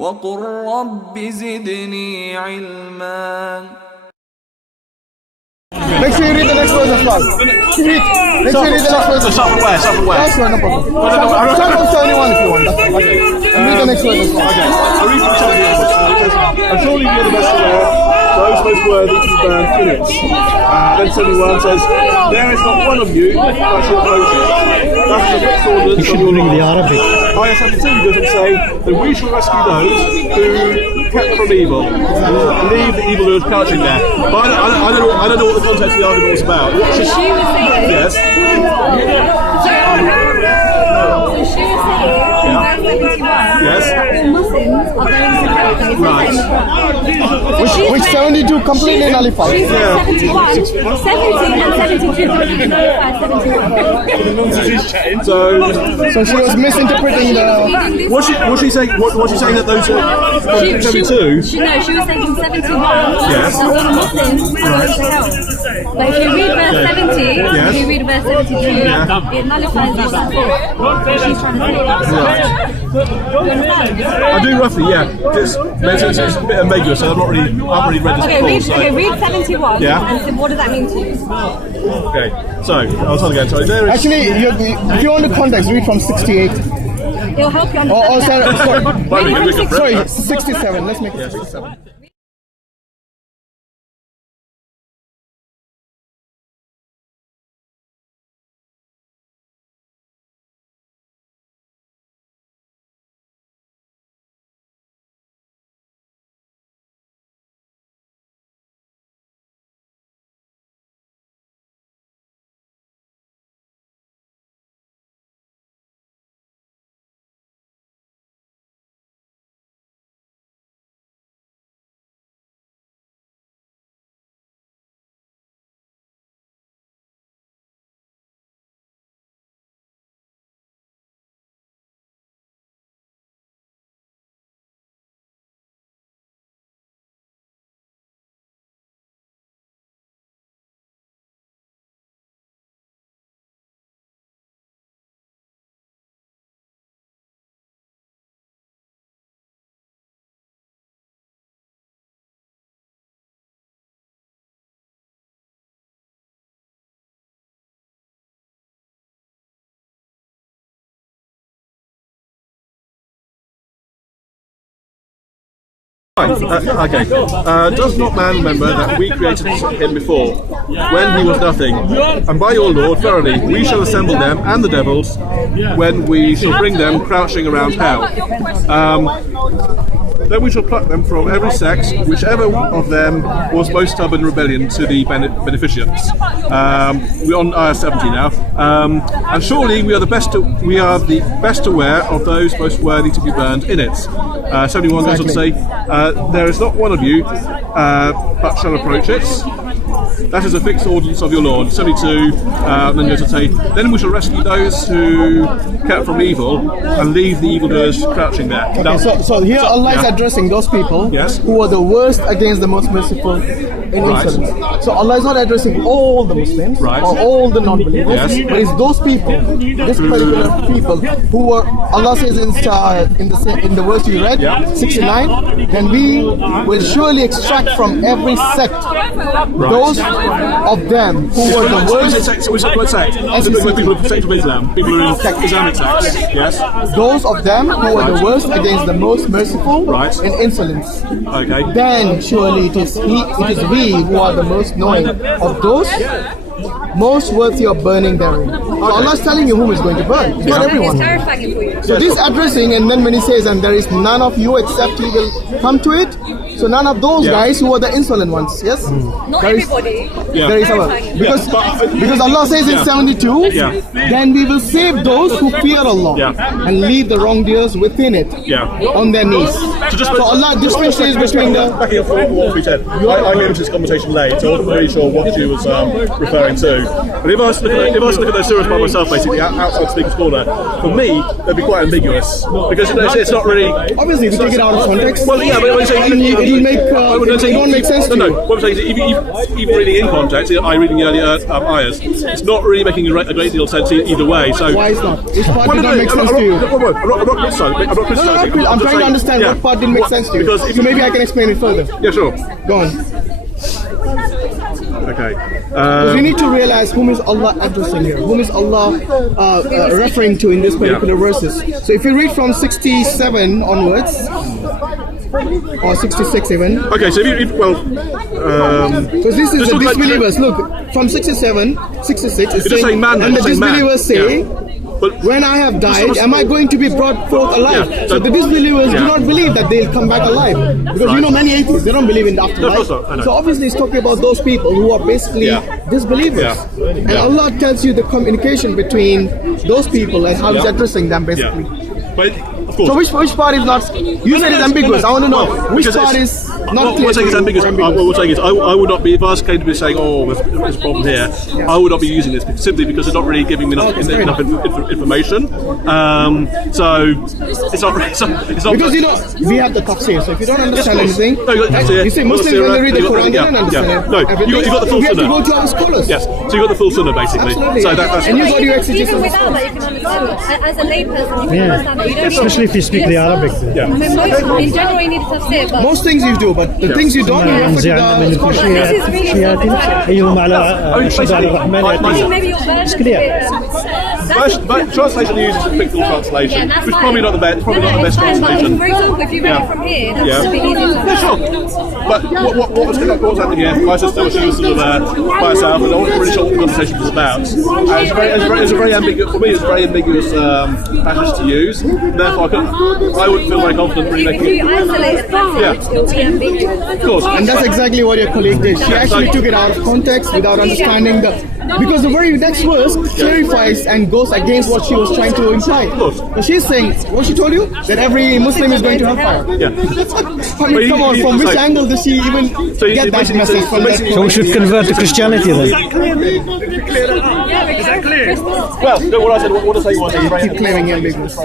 وقل رب زدني علما. Make sure you read the next verse as well. Make sure you read the next verse. Self-aware. That's right, no problem. Start from 71 if you want. That's okay. And read the next verse as well. Okay. I read from the top of the and surely you're the best aware, those most worthy to be burned in it. Then 71 says, there is not one of you that shall oppose it. That is a fixed ordinance. You should read the Arabic. Ayah 72 doesn't say that we shall rescue those who kept from evil and leave the evildoers crouching there. But I don't know what the context of the argument was about. What she was saying. Yes. Yes. Muslims are going to hell. Right. Which 72 completely nullified. She said 71. 70 and 72 completely nullified 71. So she was misinterpreting the... Was she saying that those are 72? She was saying 71. Yes. That all Muslims are going to hell. But if you read verse 70, if you read verse 72, it nullifies all that. She's trying to say. I do roughly, yeah. It's a bit ambiguous, so I've not really read this before. Okay, read 71 and say, what does that mean to you? Okay, so I'll tell again. So there is Actually, if you want the context, read from 68. It'll help you understand. Sorry, 67. Let's make it 67. Okay. Does not man remember that we created him before, when he was nothing? And by your Lord, verily, we shall assemble them and the devils, when we shall bring them crouching around hell. Then we shall pluck them from every sect, whichever of them was most stubborn rebellion to the beneficence. We're on ayah 70 now. And surely we are the best aware of those most worthy to be burned in it. 71 goes on to say, there is not one of you but shall approach it. That is a fixed ordinance of your Lord. 72 then goes on to say, then we shall rescue those who kept from evil and leave the evildoers crouching there. Okay, so here Allah is addressing those people who are the worst against the most merciful in insolence. So Allah is not addressing all the Muslims or all the non-believers, but it's those people, this particular people who were, Allah says in the verse you read, 69, then we will surely extract from every sect those of them who were the worst. So we're talking about sect. People who sect of Islam, people who are Islamic sects. Yes. Those of them who are the worst against the most merciful in insolence. Okay. Then surely it is we who are the most knowing of those most worthy of burning therein. So Allah is telling you whom is going to burn. It's not everyone. It's terrifying for you. So this addressing, and then when he says, and there is none of you except he will come to it. So none of those guys who are the insolent ones. Yes. Not everybody. There is because Allah says in 72, then we will save those who fear Allah and leave the wrongdoers within it on their knees. So Allah differentiates between the. Backing up what we said, I knew this conversation late, so I wasn't really sure what you was referring to. And if I was to look at those surahs by myself, basically outside Speaker's Corner, for me they'd be quite ambiguous because it's not really. Obviously, if you take it out of context. Well, yeah, but I'm saying it'll make it won't make sense to you. No, what I'm saying is, even reading in context, I reading the earlier ayahs, it's not really making a great deal of sense either way. So why is not? Which part did not make sense to you? I'm not criticizing. I'm trying to understand what part didn't make sense to you. Because so maybe I can explain it further. Yeah, sure. Go on. Okay. We need to realize whom is Allah addressing here, whom is Allah referring to in this particular verses. So if you read from 67 onwards, or 66 even. Okay, so if you because this is the disbelievers. Look, from 67, 66, it's saying, and the disbelievers say. But when I have died, am I going to be brought forth alive? Yeah, so the disbelievers do not believe that they'll come back alive. Because you know many atheists, they don't believe in the afterlife. So obviously it's talking about those people who are basically disbelievers. And Allah tells you the communication between those people and how He's addressing them basically. But, of course. So which part is not, you said it's ambiguous, I want to know, which part is not clear? What I'm saying is ambiguous. What I'm saying is I would not be, if I was going to be saying, oh, there's a problem here, I would not be using this simply because it's not really giving me enough information. So it's not because you know, we have the tafsir, so if you don't understand anything, you say Muslims when they read the Quran, they don't understand. No, you got the full sunnah. sunnah. You have to go to our scholars. Yes, so you got the full sunnah basically. Absolutely. So that's and you got your exegesis. Even without that, you can understand. As a layperson, you can understand that. You don't Especially if you speak the Arabic. I mean, in general, you need tafsir, but most things you do, but the things you don't, you have to do the scholars. this is really أيهم على أشهد على الرحمن maybe your version translation uses a fictional translation, which is probably not the best. Probably not the best translation. For example, if you read it from here, that's a bit easier to Sure. But what was happening here? I just thought she was sort of by herself, and I wasn't really sure what the conversation was about. It's a very ambiguous. For me, it's a very ambiguous passage to use. Therefore, I wouldn't feel very confident really making. If you isolate the passage, it'll be ambiguous. Of course. And that's exactly what your colleague did. She actually took it out of context without understanding because the very next verse clarifies and goes against what she was trying to imply. So she's saying, what she told you? That every Muslim is going to hellfire. Yeah. I mean, come on, from which angle does she even get that message from that? So we should convert to Christianity then. Is that clear? Well, what I said. What I say was. Keep claiming ambiguous.